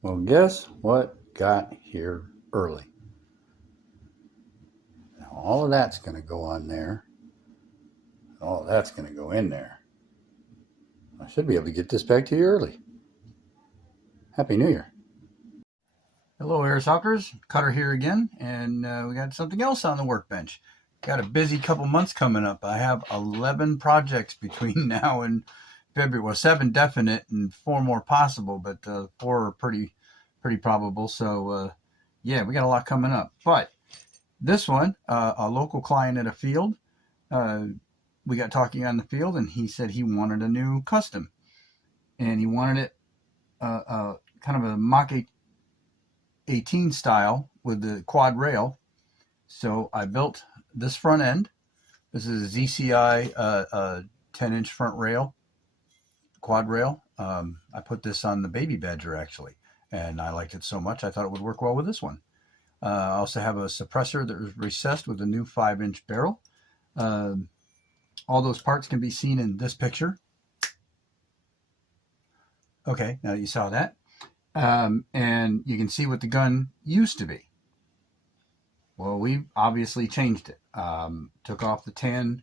Well, guess what got here early? Now, all of that's going to go on there. All of that's going to go in there. I should be able to get this back to you early. Happy New Year. Hello, Airsofters. Cutter here again, and we got something else on the workbench. Got a busy couple months coming up. I have 11 projects between now and February. Well, 7 definite and 4 more possible, but 4 are pretty probable. So, yeah, we got a lot coming up. But this one, a local client at a field, we got talking on the field, and he said he wanted a new custom, and he wanted it kind of a MECH18 style with the quad rail. So I built this front end. This is a ZCI 10-inch front rail, quad rail. I put this on the Baby Badger actually, and I liked it so much I thought it would work well with this one. I also have a suppressor that was recessed with a new 5-inch barrel. All those parts can be seen in this picture. Okay, now you saw that. And you can see what the gun used to be. Well, we obviously changed it. Took off the tan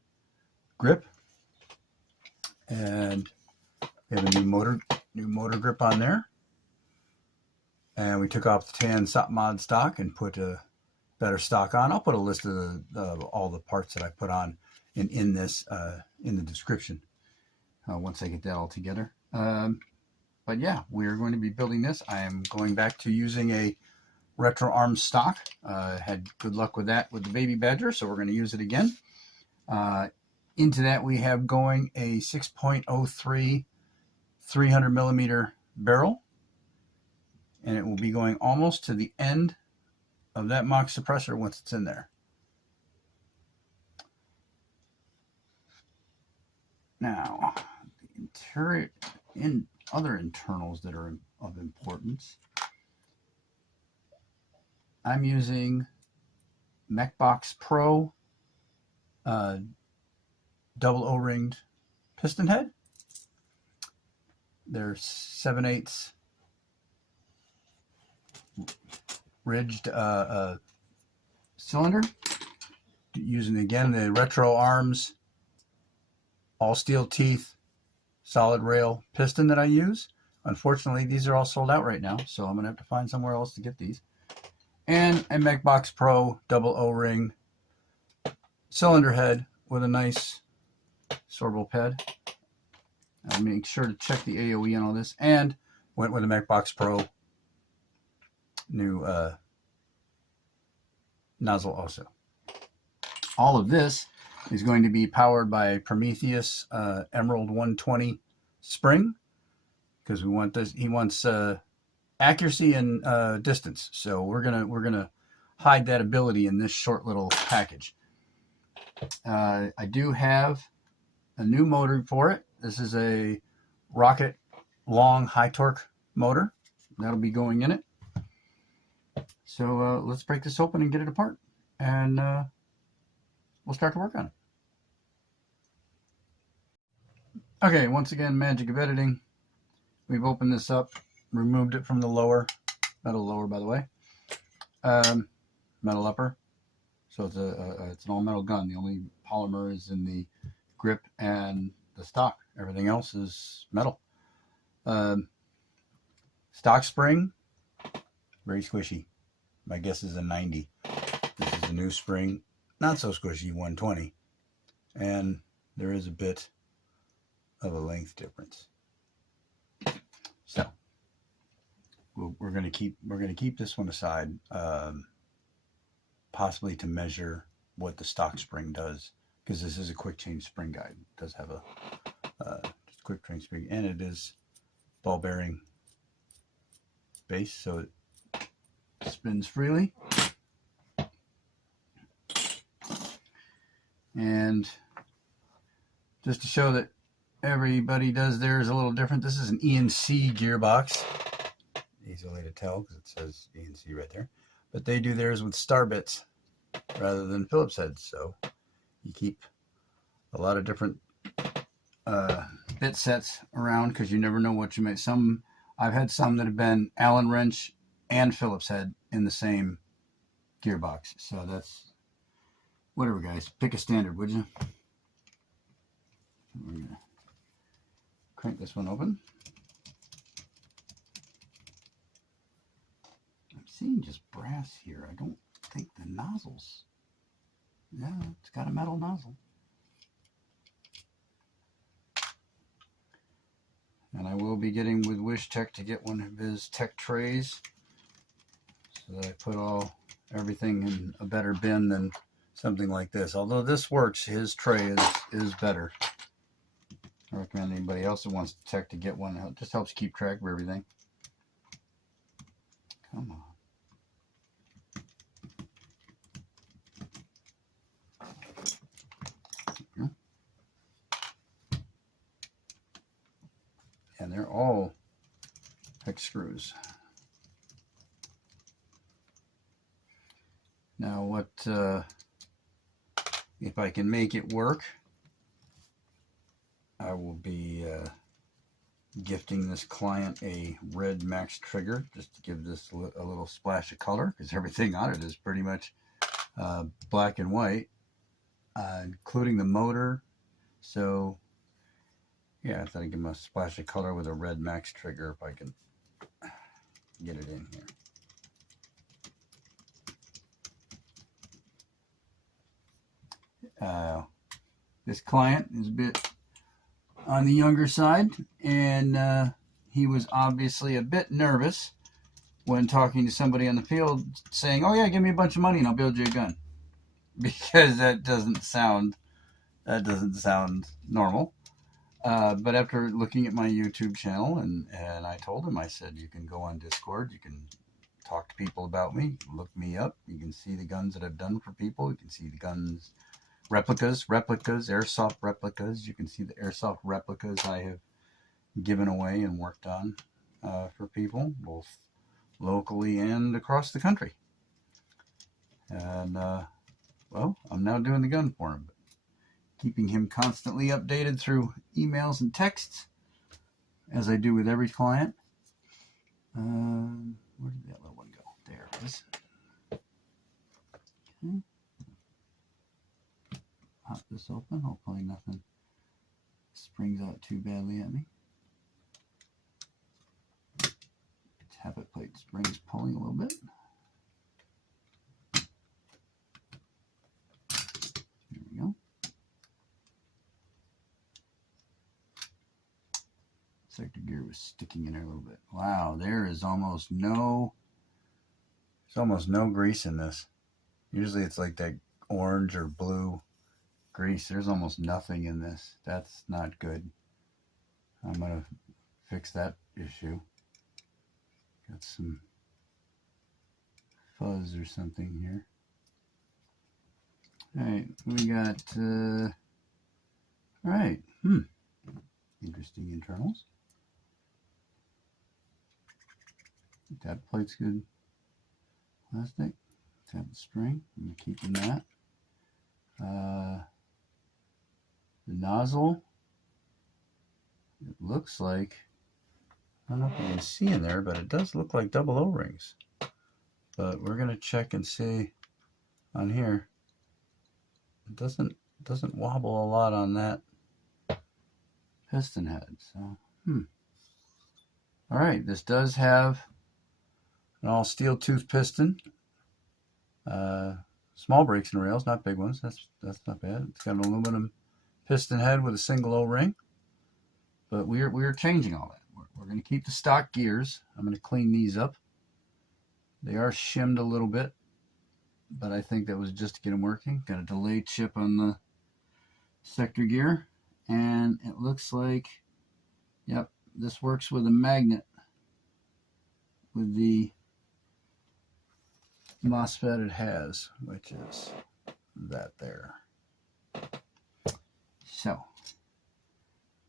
grip, and we have a new motor grip on there. And we took off the tan mod stock and put a better stock on. I'll put a list of all the parts that I put on in this in the description once I get that all together. But yeah, we're going to be building this. I am going back to using a retro arm stock. Had good luck with that with the Baby Badger, so we're going to use it again. Into that we have going a 6.03 300 millimeter barrel, and it will be going almost to the end of that mock suppressor once it's in there. Now, the interior other internals that are of importance. I'm using MECHBOX Pro double O-ringed piston head. They're 7/8 ridged cylinder. Using again the retro arms, all steel teeth, solid rail piston that I use. Unfortunately, these are all sold out right now, so I'm going to have to find somewhere else to get these. And a MECHBOX Pro double O-ring cylinder head with a nice sorbo pad. I'll make sure to check the AOE on all this, and went with a MECHBOX Pro new nozzle also. All of this is going to be powered by Prometheus Emerald 120 spring, because we want this. He wants accuracy and distance, so we're gonna hide that ability in this short little package. I do have a new motor for it. This is a Rocket long high torque motor that'll be going in it. So let's break this open and get it apart, and we'll start to work on it. Okay, once again, magic of editing. We've opened this up, removed it from the lower, metal lower by the way, metal upper. So it's it's an all metal gun. The only polymer is in the grip and the stock. Everything else is metal. Stock spring, very squishy. My guess is a 90. This is a new spring, not so squishy, 120. And there is a bit of a length difference. So we're going to keep this one aside, possibly to measure what the stock spring does, because this is a quick change spring guide. It does have a just quick change spring, and it is ball bearing base, so it spins freely. And just to show that everybody does theirs a little different, this is an ENC gearbox. Easily to tell because it says ENC right there. But they do theirs with star bits rather than Phillips heads, so you keep a lot of different bit sets around, because you never know what you may. Some I've had some that have been Allen wrench and Phillips head in the same gearbox. So that's whatever, guys. Pick a standard, would you? We're gonna crank this one open. I'm seeing just brass here. I don't think the nozzles. Yeah, it's got a metal nozzle. And I will be getting with Wish Tech to get one of his tech trays, so that I put everything in a better bin than something like this. Although this works, his tray is better. I recommend anybody else that wants tech to get one. It just helps keep track of everything. Come on. And they're all hex screws. Now what, if I can make it work, I will be gifting this client a red max trigger just to give this a little splash of color, because everything on it is pretty much black and white, including the motor. So yeah, I thought I'd give him a splash of color with a red max trigger if I can get it in here. This client is a bit on the younger side, and he was obviously a bit nervous when talking to somebody on the field saying, "Oh yeah, give me a bunch of money and I'll build you a gun," because that doesn't sound normal. But after looking at my YouTube channel, and I told him, I said, you can go on Discord, you can talk to people about me, look me up, you can see the guns that I've done for people, you can see the guns, replicas, airsoft replicas, you can see the airsoft replicas I have given away and worked on for people, both locally and across the country. And, well, I'm now doing the gun for him. Keeping him constantly updated through emails and texts, as I do with every client. Where did that little one go? There it is. Okay. Pop this open. Hopefully nothing springs out too badly at me. Tappet plate springs pulling a little bit. There we go. Sector gear was sticking in there a little bit. Wow, there is almost no grease in this. Usually it's like that orange or blue grease. There's almost nothing in this. That's not good. I'm gonna fix that issue. Got some fuzz or something here. All right, we got all right. Interesting internals. That plate's good. Plastic. Tap the spring. I'm keeping that. The nozzle. It looks like, I don't know if you can see in there, but it does look like double O-rings. But we're gonna check and see on here. It doesn't wobble a lot on that piston head. So all right, this does have an all steel tooth piston, small brakes and rails, not big ones. That's not bad. It's got an aluminum piston head with a single O-ring, but we're changing all that. We're going to keep the stock gears. I'm going to clean these up. They are shimmed a little bit, but I think that was just to get them working. Got a delay chip on the sector gear, and it looks like, yep, this works with a magnet with the MOSFET it has, which is that there. So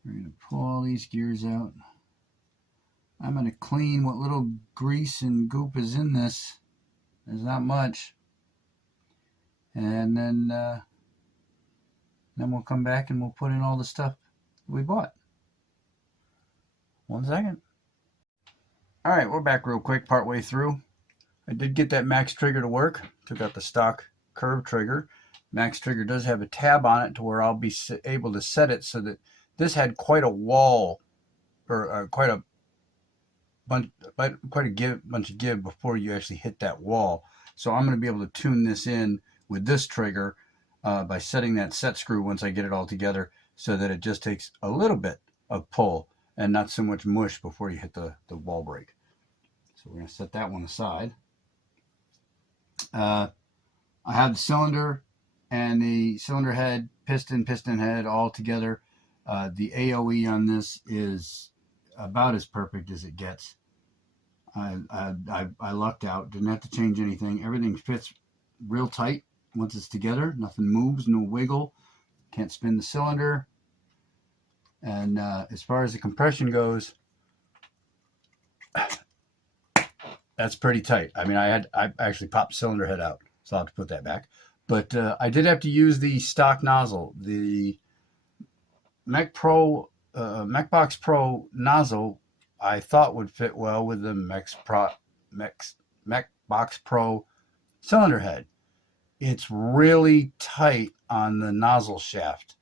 we're going to pull all these gears out. I'm going to clean what little grease and goop is in this. There's not much. And then we'll come back and we'll put in all the stuff we bought. 1 second. All right, we're back real quick, partway through. I did get that max trigger to work. Took out the stock curve trigger. Max trigger does have a tab on it to where I'll be able to set it so that this had quite a wall, or quite a bunch of give before you actually hit that wall. So I'm going to be able to tune this in with this trigger by setting that set screw once I get it all together, so that it just takes a little bit of pull and not so much mush before you hit the wall break. So we're going to set that one aside. I have the cylinder and the cylinder head, piston head all together. The AOE on this is about as perfect as it gets. I lucked out, didn't have to change anything. Everything fits real tight once it's together. Nothing moves, no wiggle. Can't spin the cylinder. And as far as the compression goes, that's pretty tight. I mean, I actually popped cylinder head out, so I'll have to put that back. But I did have to use the stock nozzle. The MECHBOX Pro nozzle I thought would fit well with the MECHBOX Pro cylinder head. It's really tight on the nozzle shaft,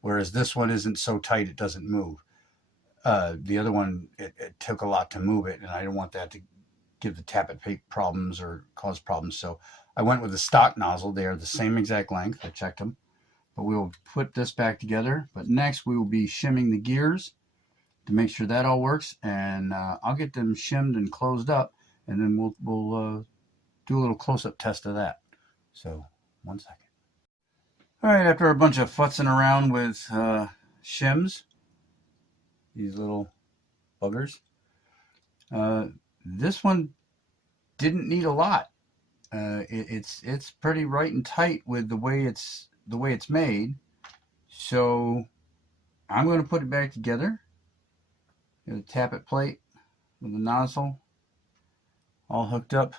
whereas this one isn't so tight it doesn't move. The other one, it took a lot to move it, and I didn't want that to give the tappet plate problems or cause problems. So I went with the stock nozzle. They are the same exact length. I checked them. But we will put this back together. But next we will be shimming the gears to make sure that all works. And I'll get them shimmed and closed up, and then we'll do a little close-up test of that. So 1 second. All right, after a bunch of futzing around with shims, these little buggers, this one didn't need a lot. It's pretty right and tight with the way it's made. So I'm going to put it back together. Get a tappet plate with the nozzle all hooked up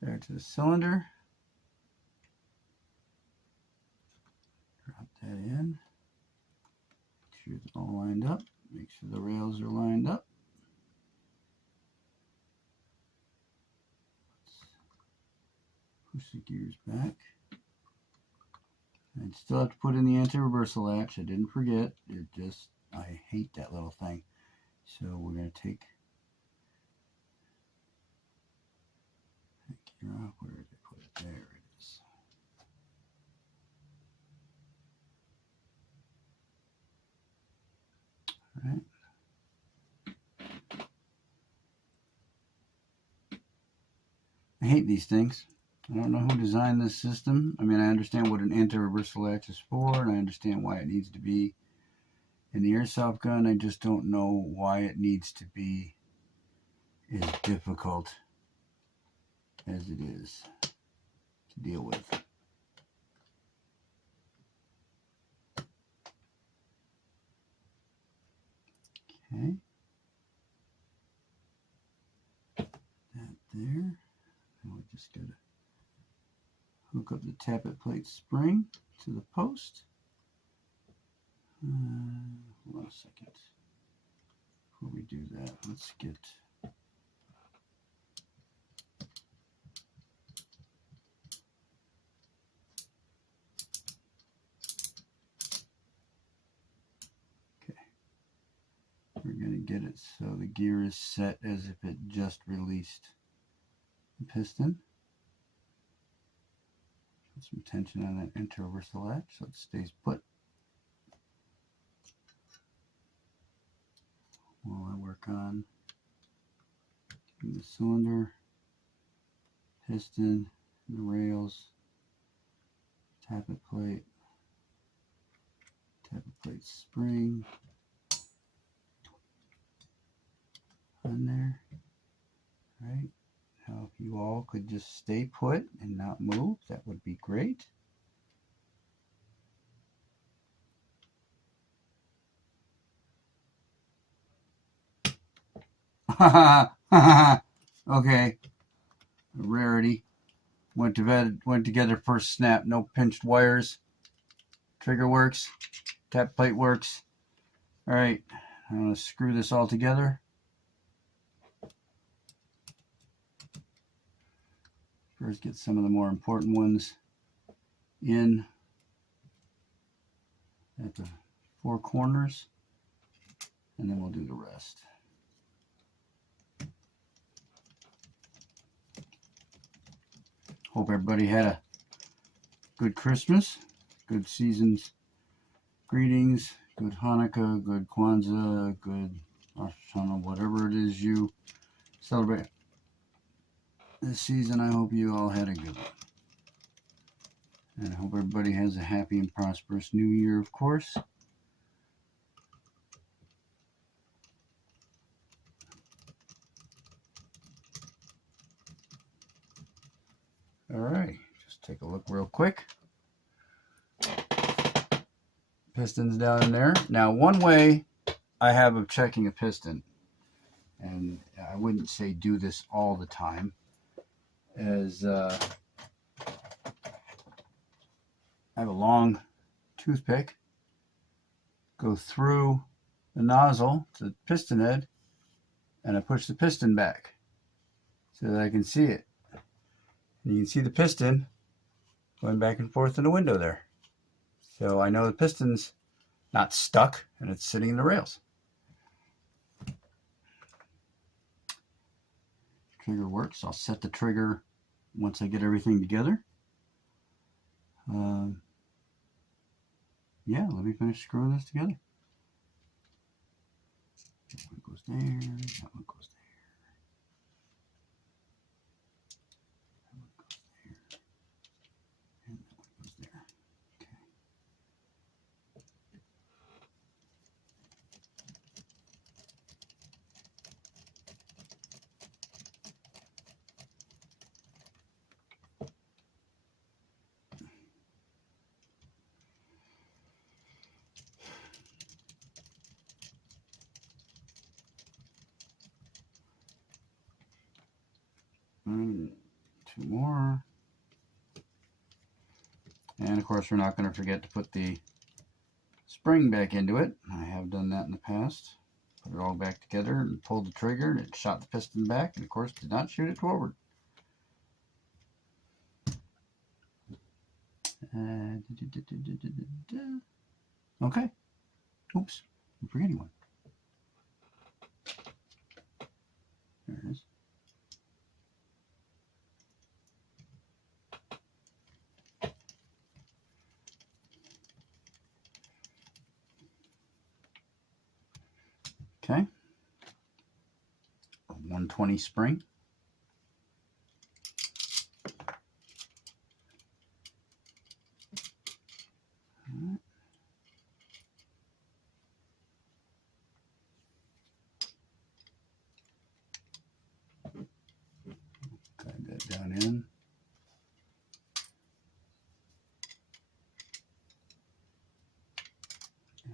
there to the cylinder. Drop that in. Make sure it's all lined up. Make sure the rails are lined up. Push the gears back. I still have to put in the anti-reversal latch. I didn't forget. I hate that little thing. So we're going to take that gear off. Where did I put it? There it is. All right. I hate these things. I don't know who designed this system. I mean, I understand what an anti-reversal latch is for, and I understand why it needs to be in the airsoft gun. I just don't know why it needs to be as difficult as it is to deal with. Okay. That there. Now we just got to hook up the tappet plate spring to the post. Hold on a second. Before we do that, let's get we're going to get it so the gear is set as if it just released the piston. Put some tension on that anti-reversal latch so it stays put. While I work on the cylinder, piston, the rails, tappet plate spring on there. All right. Now, if you all could just stay put and not move, that would be great. Okay. Rarity. Went together first snap. No pinched wires. Trigger works. Tap plate works. All right. I'm going to screw this all together. First, get some of the more important ones in at the four corners, and then we'll do the rest. Hope everybody had a good Christmas, good season's greetings, good Hanukkah, good Kwanzaa, good Rosh Hashanah, whatever it is you celebrate this season. I hope you all had a good one. And I hope everybody has a happy and prosperous new year, of course. All right, just take a look real quick. Pistons down in there. Now, one way I have of checking a piston, and I wouldn't say do this all the time, is I have a long toothpick, go through the nozzle to the piston head, and I push the piston back so that I can see it. And you can see the piston going back and forth in the window there. So I know the piston's not stuck and it's sitting in the rails. Trigger works. I'll set the trigger once I get everything together. Yeah, let me finish screwing this together. That one goes there, that one goes there. That one goes there. And that one goes there. Okay. And two more. And of course, we're not going to forget to put the spring back into it. I have done that in the past. Put it all back together and pulled the trigger, and it shot the piston back, and of course did not shoot it forward. Okay. Oops, I'm forgetting one. There it is. Okay, a 120 spring. Drag that down in.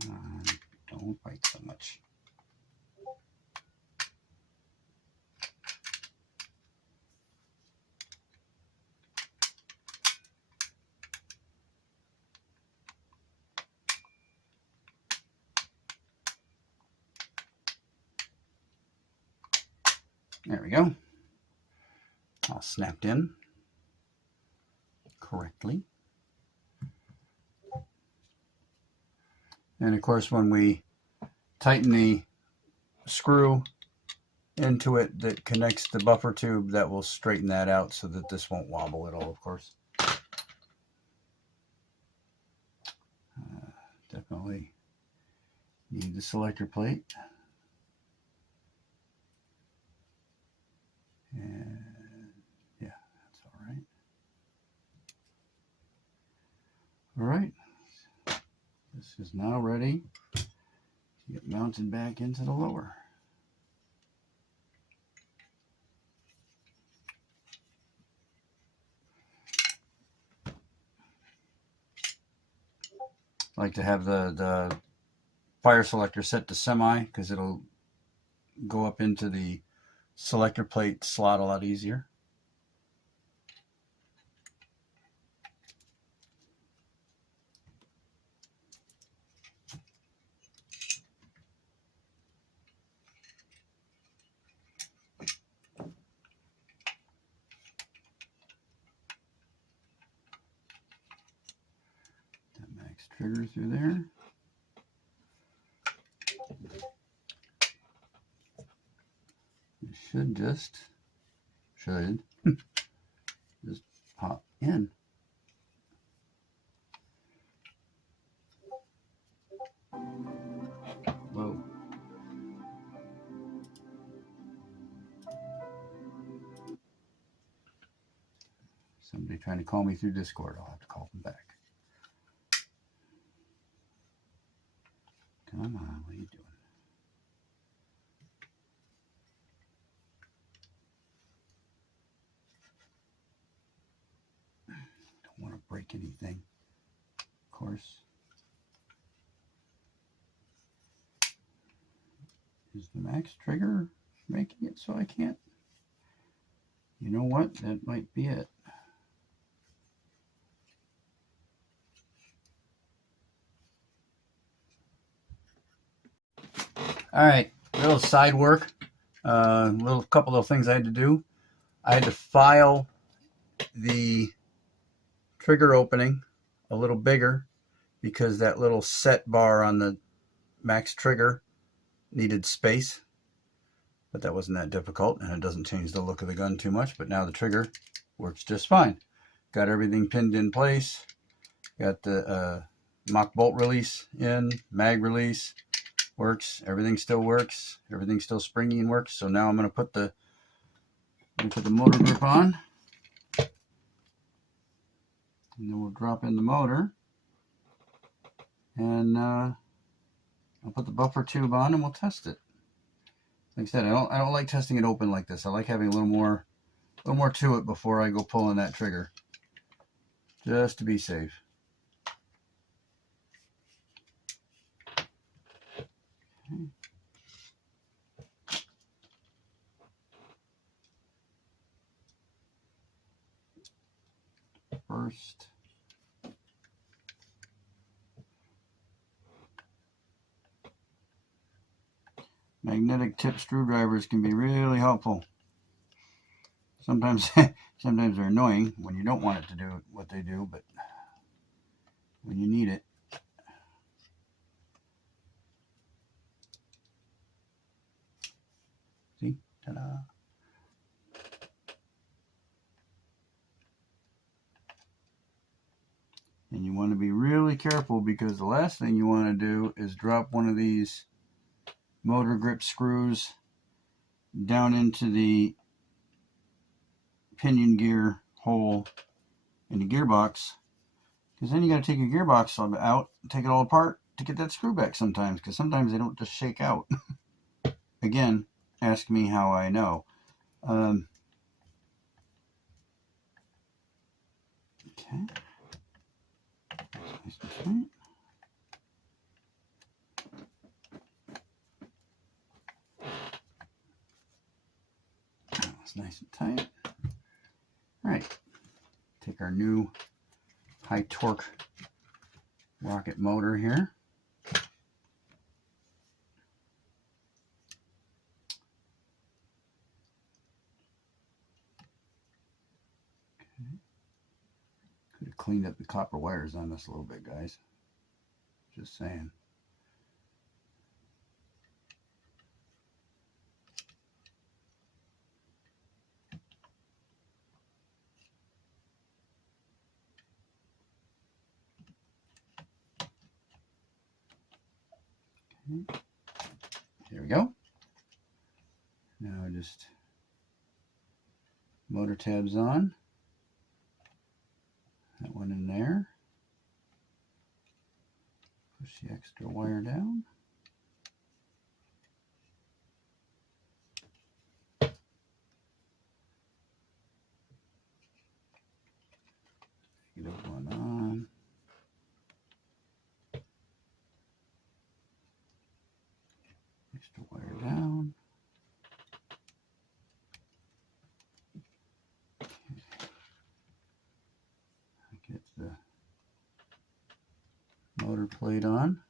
And don't bite so much. There we go. All snapped in correctly. And of course, when we tighten the screw into it that connects the buffer tube, that will straighten that out so that this won't wobble at all, of course. Definitely need the selector plate. And yeah, that's all right. All right, this is now ready to get mounted back into the lower. I like to have the fire selector set to semi because it'll go up into the selector plate slot a lot easier. trigger through there. It should just pop in. Whoa. Somebody trying to call me through Discord. I'll have to call them back. Come on, what are you doing? Don't want to break anything, of course. Is the max trigger making it so I can't? You know what? That might be it. All right, little side work. Little couple of things I had to do. I had to file the trigger opening a little bigger because that little set bar on the max trigger needed space, but that wasn't that difficult, and it doesn't change the look of the gun too much. But now the trigger works just fine. Got everything pinned in place. Got the mock bolt release in, mag release works. Everything still works. Everything's still springy and works. So now I'm going to put the motor grip on, and then we'll drop in the motor, and I'll put the buffer tube on, and we'll test it. Like I said, I don't like testing it open like this. I like having a little more to it before I go pulling that trigger, just to be safe. Okay. First, magnetic tip screwdrivers can be really helpful. Sometimes they're annoying when you don't want it to do what they do, but when you need it. See? Ta-da. And you want to be really careful, because the last thing you want to do is drop one of these motor grip screws down into the pinion gear hole in the gearbox, because then you got to take your gearbox out and take it all apart to get that screw back sometimes, because sometimes they don't just shake out. Again, ask me how I know. Okay. Nice and tight. That's nice and tight. All right. Take our new high torque rocket motor here. Could have cleaned up the copper wires on this a little bit, guys. Just saying. Okay. There we go. Now just motor tabs on. That one in there. Push the extra wire down. Negative one on. Extra wire down. Get the motor plate on.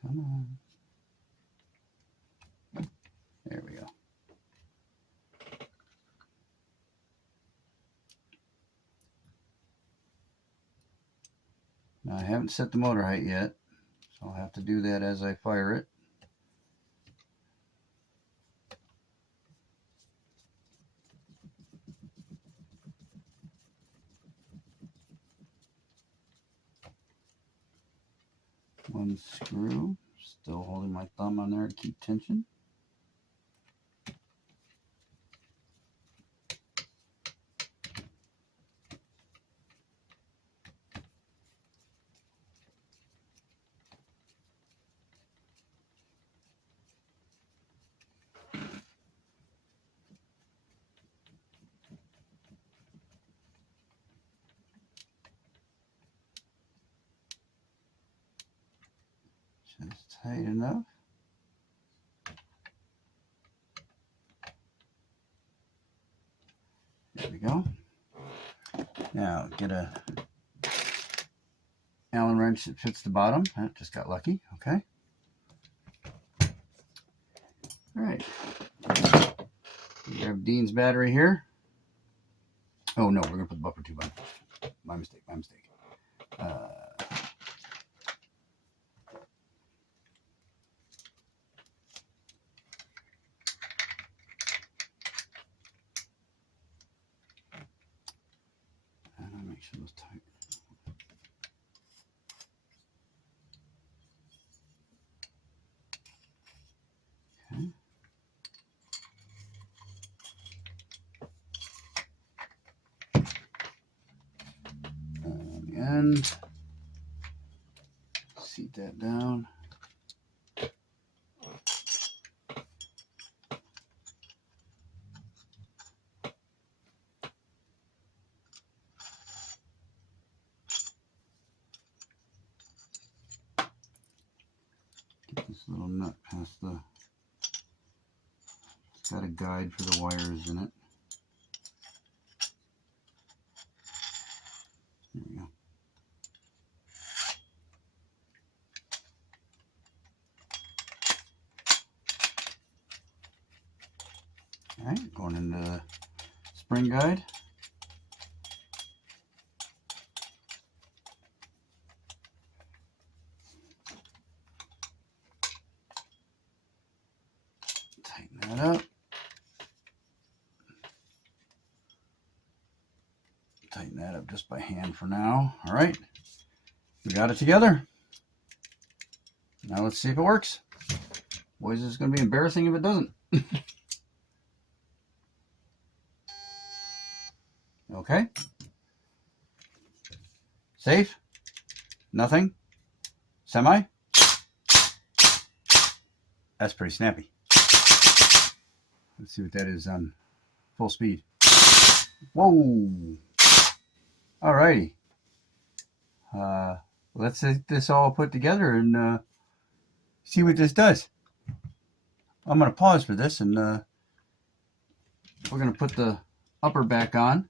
Come on. There we go. I haven't set the motor height yet, so I'll have to do that as I fire it. One screw, still holding my thumb on there to keep tension. Just tight enough. There we go. Now get a Allen wrench that fits the bottom. That just got lucky. Okay. All right. Grab Dean's battery here. Oh no, we're gonna put the buffer tube on. My mistake. My mistake. Make sure those tight. Okay. And the end. Seat that down. This little nut past the, it's got a guide for the wires in it. There we go. All right, going into the spring guide. Tighten that up. Tighten that up just by hand for now. All right, we got it together. Now let's see if it works. Boys, this is going to be embarrassing if it doesn't. Okay. Safe? Nothing? Semi? That's pretty snappy. Let's see what that is on full speed. Whoa! Alrighty. Let's get this all put together and see what this does. I'm going to pause for this and we're going to put the upper back on.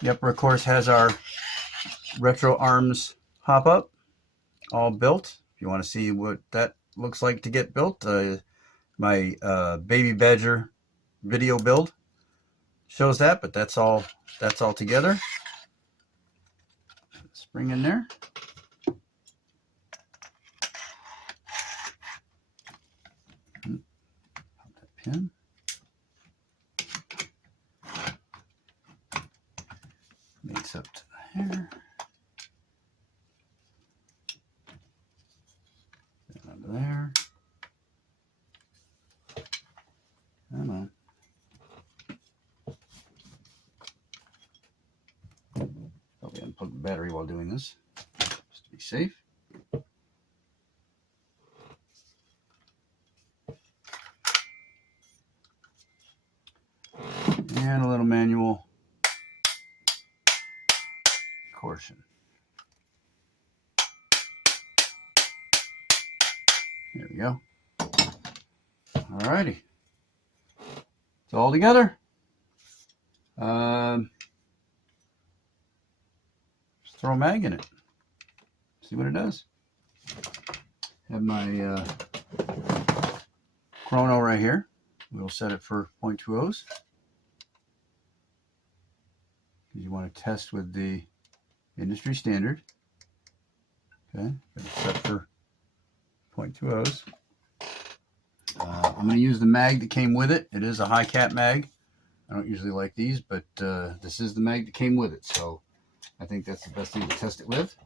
The upper, of course, has our retro arms hop up all built. If you want to see what that looks like to get built, my Baby Badger video build shows that, but that's all together. Spring in there. Pop that pin. Mates up to the hair. Then under there. Come on. Probably unplug the battery while doing this, just to be safe. And a little manual caution. There we go. Alrighty. It's all together. Just throw a mag in it. See what it does. Have my chrono right here. We'll set it for 0.20s. You want to test with the industry standard. Okay, set for .20s. I'm going to use the mag that came with it. It is a high cap mag. I don't usually like these, but this is the mag that came with it, so I think that's the best thing to test it with.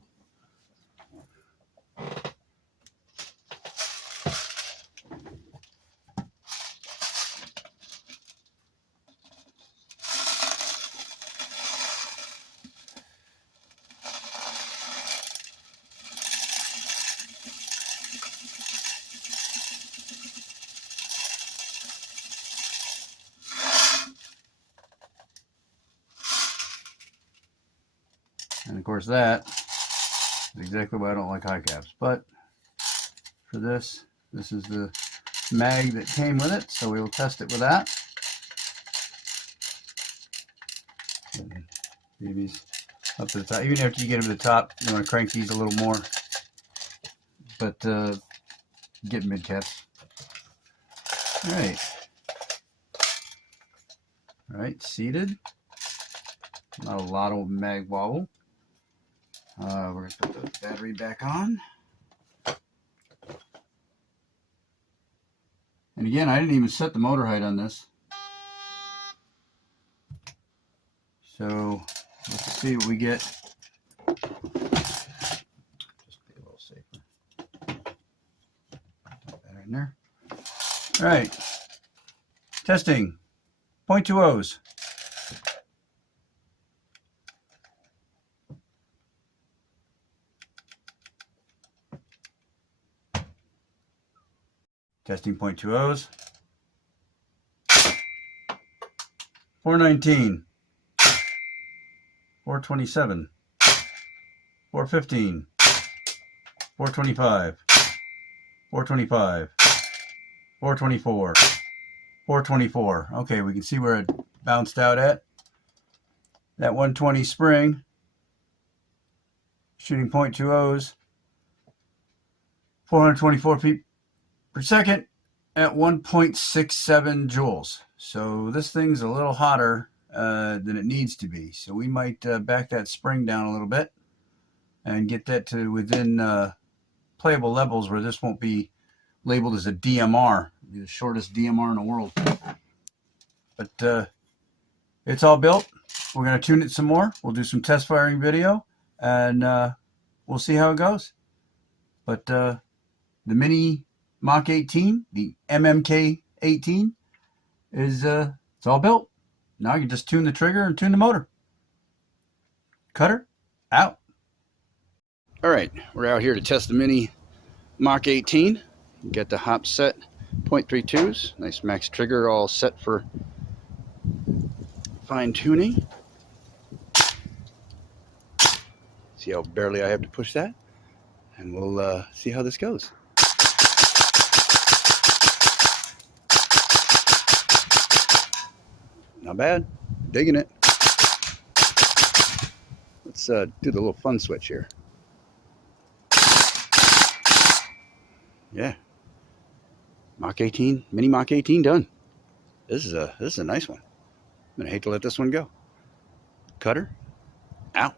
And of course that is exactly why I don't like high caps. But for this is the mag that came with it, so we will test it with that. These up to the top. Even after you get them to the top, you want to crank these a little more. But get mid caps. Alright. Alright, seated. Not a lot of mag wobble. We're going to put the battery back on. And again, I didn't even set the motor height on this. So let's see what we get. Just be a little safer. Put that in there. All right. Testing. .20s. Testing .20s. 419. 427. 415. 425. 425. 424. 424. Okay, we can see where it bounced out at. That 120 spring. Shooting .20s. 424 feet per second at 1.67 joules. So this thing's a little hotter than it needs to be. So we might back that spring down a little bit and get that to within playable levels where this won't be labeled as a DMR, the shortest DMR in the world. But it's all built. We're going to tune it some more. We'll do some test firing video and we'll see how it goes. But the Mini Mach 18, the MK18, is it's all built. Now you can just tune the trigger and tune the motor. Cutter, out. All right, we're out here to test the Mini Mach 18. Get the hop set .32s. Nice max trigger, all set for fine tuning. See how barely I have to push that, and we'll see how this goes. Not bad. Digging it. Let's do the little fun switch here. Yeah. Mach 18, Mini Mach 18 done. This is a nice one. I'm gonna hate to let this one go. Cutter, out.